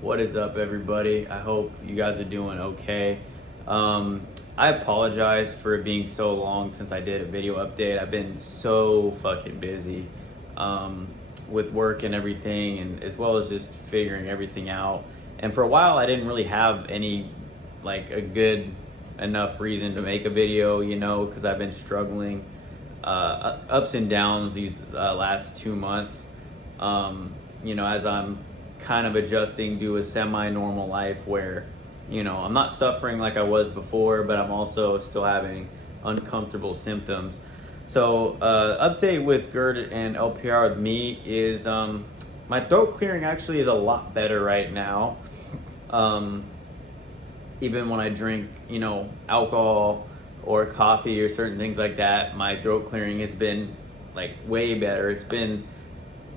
What is up, everybody? I hope you guys are doing okay. I apologize for it being so long since I did a video update. I've been so fucking busy with work and everything, and as well as just figuring everything out. And for a while, I didn't really have any, like, a good enough reason to make a video, because I've been struggling, ups and downs these last 2 months. As I'm kind of adjusting to a semi-normal life where, I'm not suffering like I was before, but I'm also still having uncomfortable symptoms. So, update with GERD and LPR with me is my throat clearing actually is a lot better right now. Even when I drink, alcohol or coffee or certain things like that, my throat clearing has been like way better. It's been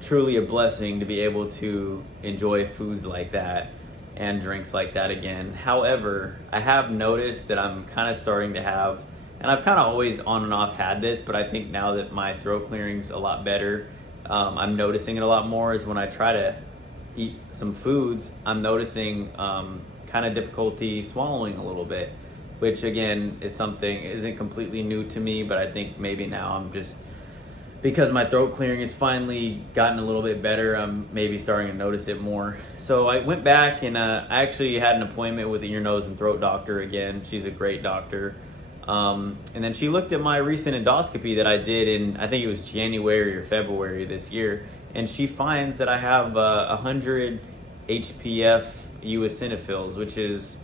truly a blessing to be able to enjoy foods like that and drinks like that again. However, I have noticed that I'm kind of starting to have, and I've kind of always on and off had this, but I think now that my throat clearing's a lot better, I'm noticing it a lot more is when I try to eat some foods, I'm noticing kind of difficulty swallowing a little bit, which again is something isn't completely new to me, but I think maybe now I'm just, because my throat clearing has finally gotten a little bit better, I'm maybe starting to notice it more. So I went back and I actually had an appointment with the ear, nose, and throat doctor again. She's a great doctor. And then she looked at my recent endoscopy that I did in, I think it was January or February this year, and she finds that I have 100 HPF eosinophils, which is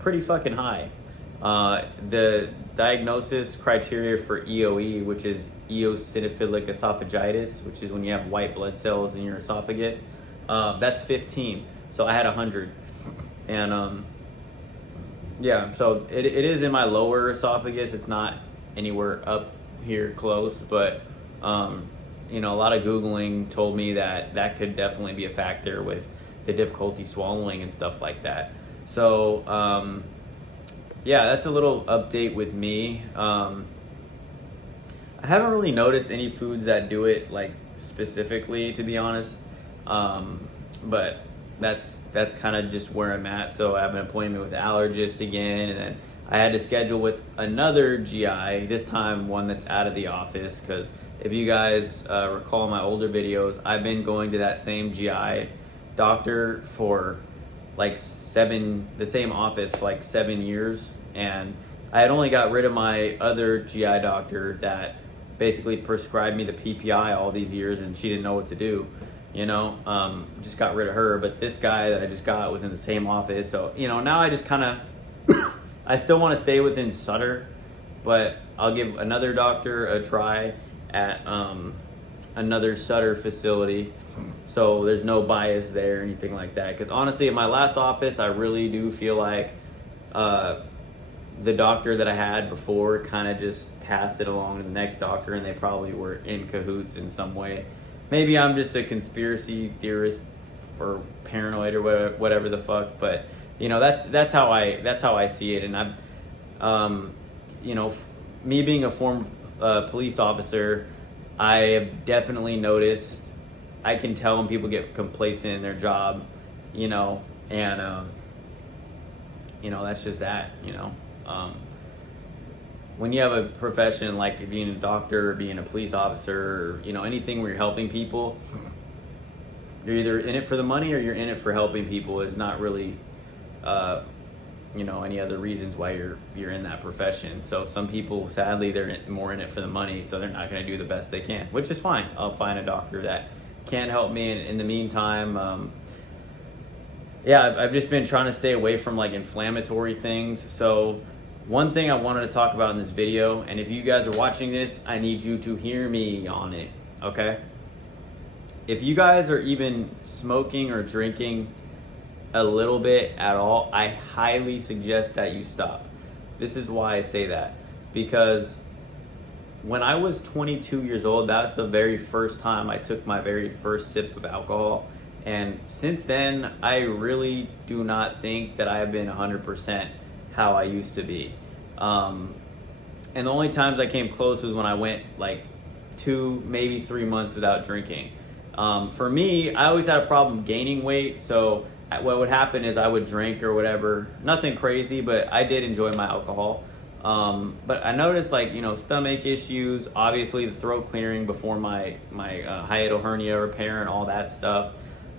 pretty fucking high. The diagnosis criteria for EOE, which is eosinophilic esophagitis, which is when you have white blood cells in your esophagus, that's 15. So I had 100. And yeah, so it is in my lower esophagus. It's not anywhere up here close, but a lot of Googling told me that could definitely be a factor with the difficulty swallowing and stuff like that. So yeah, that's a little update with me. I haven't really noticed any foods that do it like specifically, to be honest. But that's kind of just where I'm at. So I have an appointment with an allergist again, and then I had to schedule with another GI, this time one that's out of the office, because if you guys recall my older videos, I've been going to that same GI doctor for like the same office for like 7 years, and I had only got rid of my other GI doctor that basically prescribed me the PPI all these years, and she didn't know what to do, just got rid of her. But this guy that I just got was in the same office, so now I just kind of I still want to stay within Sutter, but I'll give another doctor a try at another Sutter facility, so there's no bias there or anything like that. Because honestly, in my last office, I really do feel like the doctor that I had before kind of just passed it along to the next doctor, and they probably were in cahoots in some way. Maybe I'm just a conspiracy theorist or paranoid or whatever the fuck, but that's how I see it. And I'm me being a former police officer, I have definitely noticed, I can tell when people get complacent in their job, and that's just that. When you have a profession like being a doctor or being a police officer, or anything where you're helping people, you're either in it for the money or you're in it for helping people. Is not really any other reasons why you're in that profession. So some people, sadly, they're more in it for the money, so they're not going to do the best they can, which is fine. I'll find a doctor that can help me. In the meantime, yeah, I've just been trying to stay away from like inflammatory things. So one thing I wanted to talk about in this video, and if you guys are watching this, I need you to hear me on it, okay? If you guys are even smoking or drinking a little bit at all, I highly suggest that you stop. This is why I say that, because when I was 22 years old, that's the very first time I took my very first sip of alcohol. And since then, I really do not think that I have been 100% how I used to be. And the only times I came close was when I went like 2, maybe 3 months without drinking. For me, I always had a problem gaining weight, so what would happen is I would drink or whatever, nothing crazy, but I did enjoy my alcohol. But I noticed, like, you know, stomach issues, obviously the throat clearing before my hiatal hernia repair and all that stuff.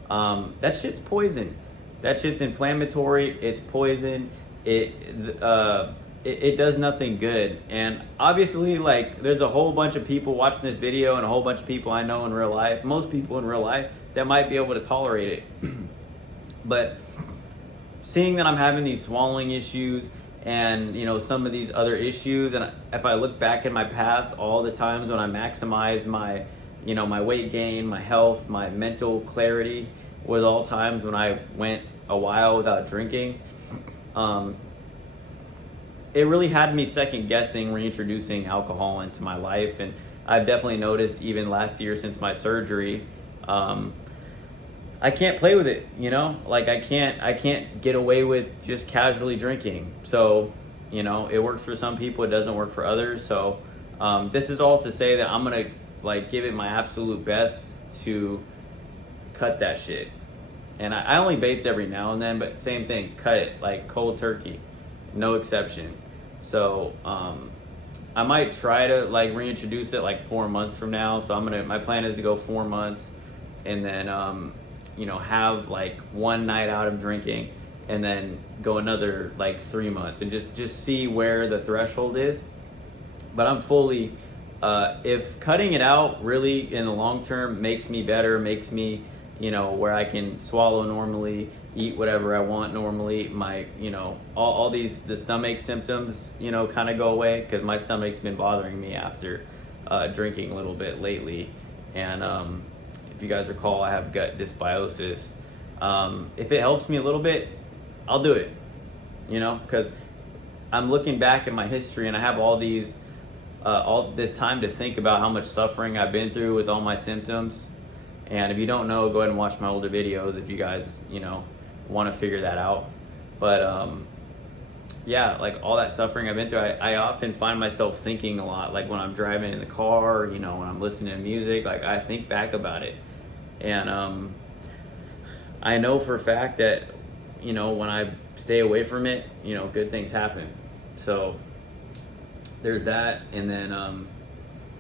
That shit's poison. That shit's inflammatory. It's poison. It does nothing good. And obviously, like, there's a whole bunch of people watching this video and a whole bunch of people I know in real life, most people in real life, that might be able to tolerate it. But seeing that I'm having these swallowing issues and, you know, some of these other issues, and if I look back in my past, all the times when I maximized my, you know, my weight gain, my health, my mental clarity, was all times when I went a while without drinking. It really had me second guessing reintroducing alcohol into my life. And I've definitely noticed, even last year since my surgery, I can't play with it, you know, like I can't get away with just casually drinking. So, you know, it works for some people, it doesn't work for others. So this is all to say that I'm gonna, like, give it my absolute best to cut that shit. And I only vaped every now and then, but same thing, cut it, like cold turkey, no exception. So I might try to, like, reintroduce it like 4 months from now. So my plan is to go 4 months, and then you know, have like one night out of drinking, and then go another like 3 months, and just see where the threshold is. But I'm fully, if cutting it out really in the long term makes me better, makes me, you know, where I can swallow normally, eat whatever I want normally, my, you know, all the stomach symptoms, you know, kind of go away, because my stomach's been bothering me after drinking a little bit lately. And if you guys recall, I have gut dysbiosis. If it helps me a little bit, I'll do it, you know, because I'm looking back at my history, and I have all this time to think about how much suffering I've been through with all my symptoms. And if you don't know, go ahead and watch my older videos if you guys, you know, want to figure that out. But yeah, like, all that suffering I've been through, I often find myself thinking a lot, like when I'm driving in the car, you know, when I'm listening to music, like, I think back about it. And I know for a fact that, you know, when I stay away from it, you know, good things happen. So there's that. And then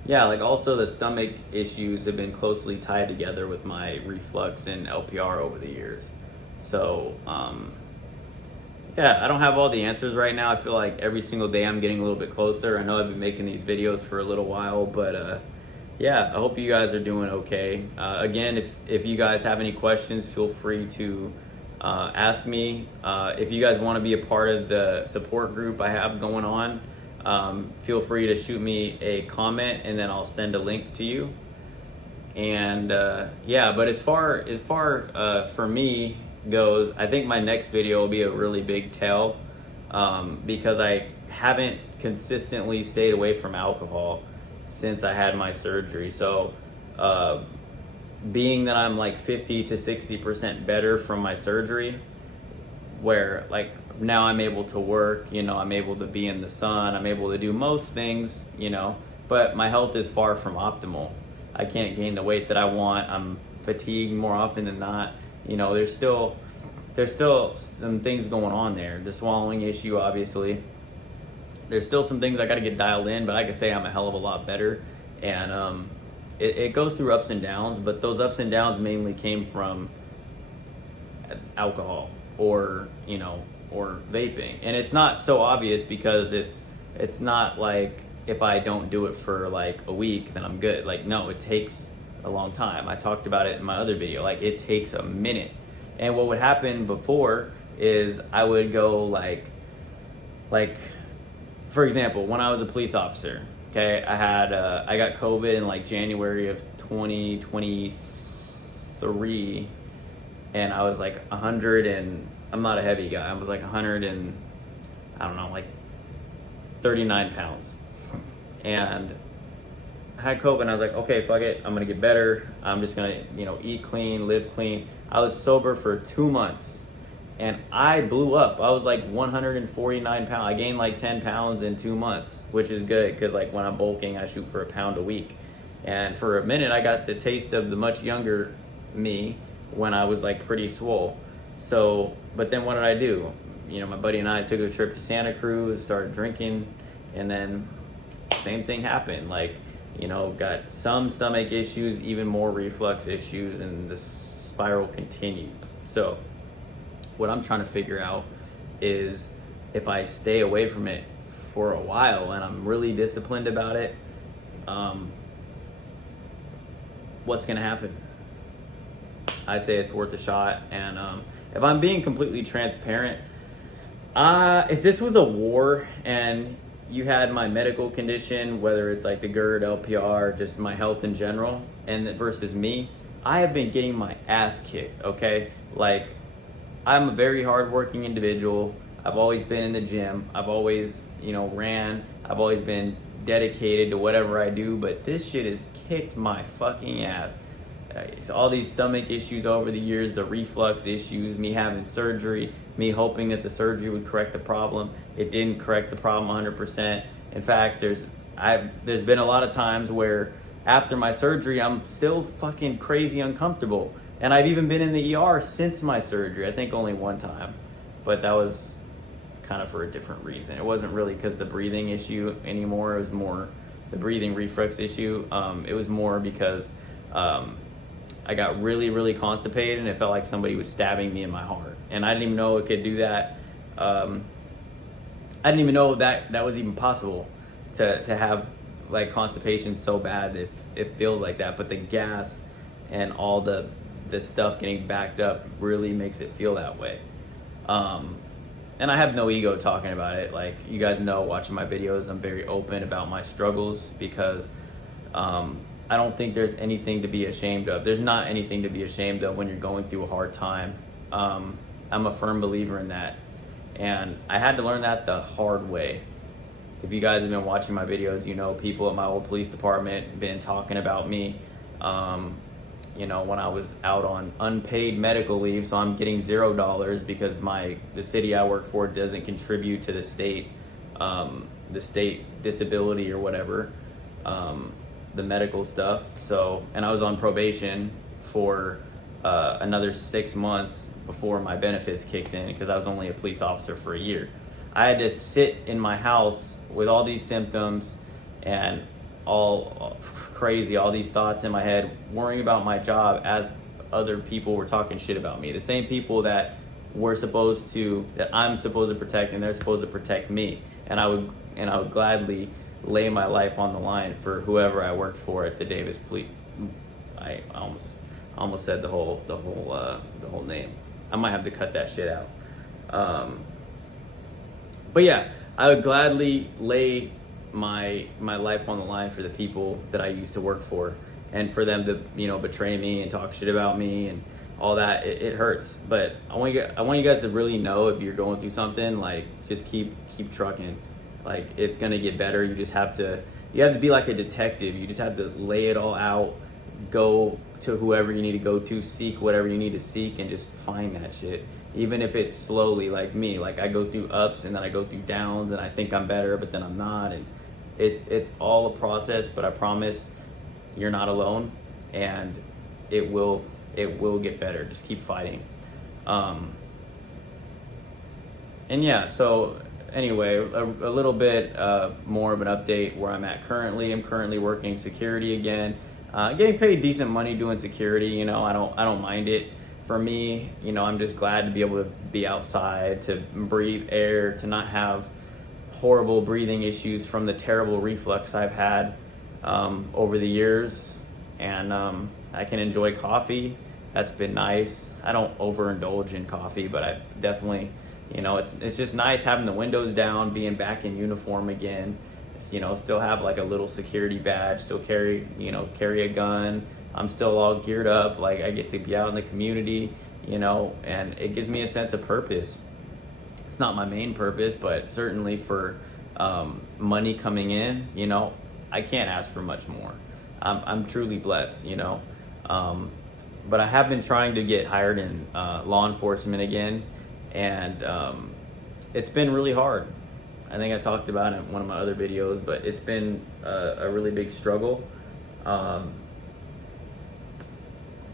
yeah, like, also the stomach issues have been closely tied together with my reflux and LPR over the years. So yeah, I don't have all the answers right now. I feel like every single day I'm getting a little bit closer. I know I've been making these videos for a little while, but yeah, I hope you guys are doing okay. Again, if you guys have any questions, feel free to ask me. If you guys want to be a part of the support group I have going on, feel free to shoot me a comment, and then I'll send a link to you. And yeah, but as far for me goes, I think my next video will be a really big tell, because I haven't consistently stayed away from alcohol since I had my surgery. So being that I'm like 50 to 60% better from my surgery, where, like, now I'm able to work, you know, I'm able to be in the sun, I'm able to do most things, you know, but my health is far from optimal. I can't gain the weight that I want. I'm fatigued more often than not. You know, there's still some things going on there. The swallowing issue, obviously. There's still some things I got to get dialed in, but I can say I'm a hell of a lot better. And it goes through ups and downs, but those ups and downs mainly came from alcohol, or, you know, or vaping. And it's not so obvious, because it's not like if I don't do it for like a week, then I'm good. Like, no, it takes a long time. I talked about it in my other video. Like, it takes a minute. And what would happen before is I would go like for example, when I was a police officer, okay, I got COVID in like January of 2023, and I was like 100, and I'm not a heavy guy. I was like 100 and, I don't know, like 39 pounds. And I had COVID, and I was like, okay, fuck it, I'm gonna get better. I'm just gonna, you know, eat clean, live clean. I was sober for 2 months, and I blew up. I was like 149 pounds. I gained like 10 pounds in 2 months, which is good, because like when I'm bulking, I shoot for a pound a week. And for a minute, I got the taste of the much younger me when I was like pretty swole. So, but then what did I do? You know, my buddy and I took a trip to Santa Cruz, started drinking, and then same thing happened. Like, you know, got some stomach issues, even more reflux issues, and the spiral continued. So, what I'm trying to figure out is if I stay away from it for a while and I'm really disciplined about it, what's going to happen? I say it's worth a shot. And if I'm being completely transparent, if this was a war and you had my medical condition, whether it's like the GERD, LPR, just my health in general, and versus me, I have been getting my ass kicked, okay? Like, I'm a very hardworking individual. I've always been in the gym. I've always, you know, ran. I've always been dedicated to whatever I do, but this shit has kicked my fucking ass. It's all these stomach issues over the years, the reflux issues, me having surgery, me hoping that the surgery would correct the problem. It didn't correct the problem 100%. In fact, there's been a lot of times where after my surgery, I'm still fucking crazy uncomfortable. And I've even been in the ER since my surgery. I think only one time, but that was kind of for a different reason. It wasn't really because the breathing issue anymore. It was more the breathing reflux issue. It was more because I got really, really constipated and it felt like somebody was stabbing me in my heart. And I didn't even know it could do that. I didn't even know that was even possible to have like constipation so bad that it feels like that. But the gas and all the stuff getting backed up really makes it feel that way. And I have no ego talking about it. Like, you guys know, watching my videos, I'm very open about my struggles because I don't think there's anything to be ashamed of. There's not anything to be ashamed of when you're going through a hard time. I'm a firm believer in that. And I had to learn that the hard way. If you guys have been watching my videos, you know people at my old police department been talking about me. You know, when I was out on unpaid medical leave, so I'm getting $0 because the city I work for doesn't contribute to the state disability or whatever, the medical stuff. So, and I was on probation for another 6 months before my benefits kicked in because I was only a police officer for a year. I had to sit in my house with all these symptoms and all crazy, all these thoughts in my head, worrying about my job as other people were talking shit about me. The same people that I'm supposed to protect, and they're supposed to protect me. And I would gladly lay my life on the line for whoever I worked for at the Davis Police. I almost said the whole name. I might have to cut that shit out. But yeah, I would gladly lay my life on the line for the people that I used to work for, and for them to, you know, betray me and talk shit about me and all that. It hurts, but I want you guys to really know, if you're going through something, like, just keep trucking. Like, it's gonna get better. You have to be like a detective. You just have to lay it all out, go to whoever you need to go to, seek whatever you need to seek, and just find that shit. Even if it's slowly, like me. Like, I go through ups and then I go through downs, and I think I'm better, but then I'm not. And it's all a process, but I promise you're not alone, and it will get better. Just keep fighting. And yeah, so anyway, a little bit more of an update where I'm at currently. I'm currently working security again, getting paid decent money doing security. You know, I don't mind it. For me, you know, I'm just glad to be able to be outside, to breathe air, to not have horrible breathing issues from the terrible reflux I've had over the years. And I can enjoy coffee. That's been nice. I don't overindulge in coffee, but I definitely, you know, it's just nice having the windows down, being back in uniform again. It's, you know, still have like a little security badge, still carry a gun. I'm still all geared up. Like, I get to be out in the community, you know, and it gives me a sense of purpose. It's not my main purpose, but certainly for money coming in, you know, I can't ask for much more. I'm truly blessed, you know. But I have been trying to get hired in law enforcement again, and it's been really hard. I think I talked about it in one of my other videos, but it's been a really big struggle.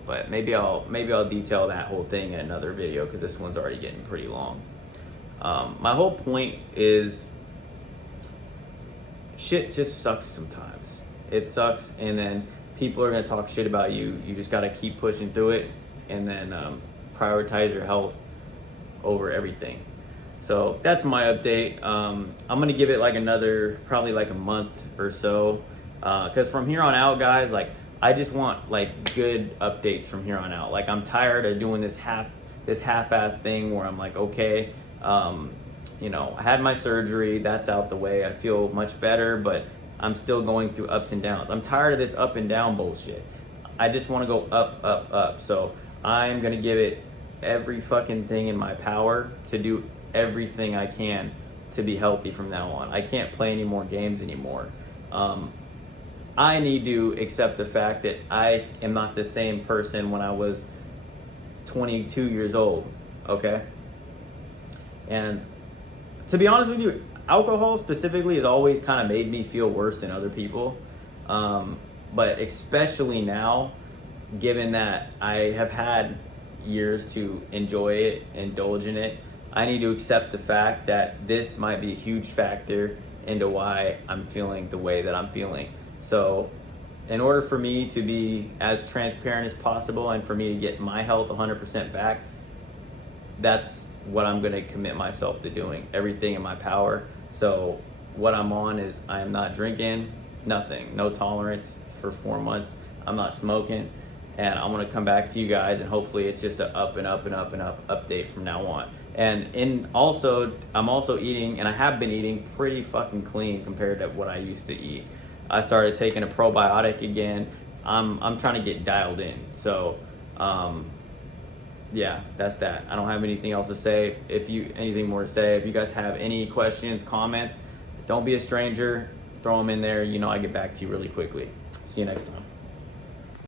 But maybe I'll detail that whole thing in another video because this one's already getting pretty long. My whole point is shit just sucks sometimes. It sucks, and then people are gonna talk shit about you. You just gotta keep pushing through it, and then prioritize your health over everything. So that's my update. I'm gonna give it like another, probably like a month or so, because from here on out, guys, like I just want like good updates from here on out. Like I'm tired of doing this half-ass thing where I'm like, okay, you know, I had my surgery, that's out the way. I feel much better, but I'm still going through ups and downs. I'm tired of this up and down bullshit. I just want to go up, up, up. So I'm gonna give it every fucking thing in my power to do everything I can to be healthy from now on. I can't play any more games anymore. I need to accept the fact that I am not the same person when I was 22 years old, okay? And to be honest with you, alcohol specifically has always kind of made me feel worse than other people. But especially now, given that I have had years to enjoy it, indulge in it, I need to accept the fact that this might be a huge factor into why I'm feeling the way that I'm feeling. So in order for me to be as transparent as possible and for me to get my health 100% back, that's what I'm gonna commit myself to doing, everything in my power. So what I'm on is I am not drinking, nothing, no tolerance for 4 months. I'm not smoking, and I'm gonna come back to you guys, and hopefully it's just a up and up and up and up update from now on. And I'm also eating, and I have been eating pretty fucking clean compared to what I used to eat. I started taking a probiotic again. I'm trying to get dialed in. So yeah, that's that. I don't have anything else to say. Anything more to say, if you guys have any questions, comments, don't be a stranger, throw them in there. You know I get back to you really quickly. See you next time.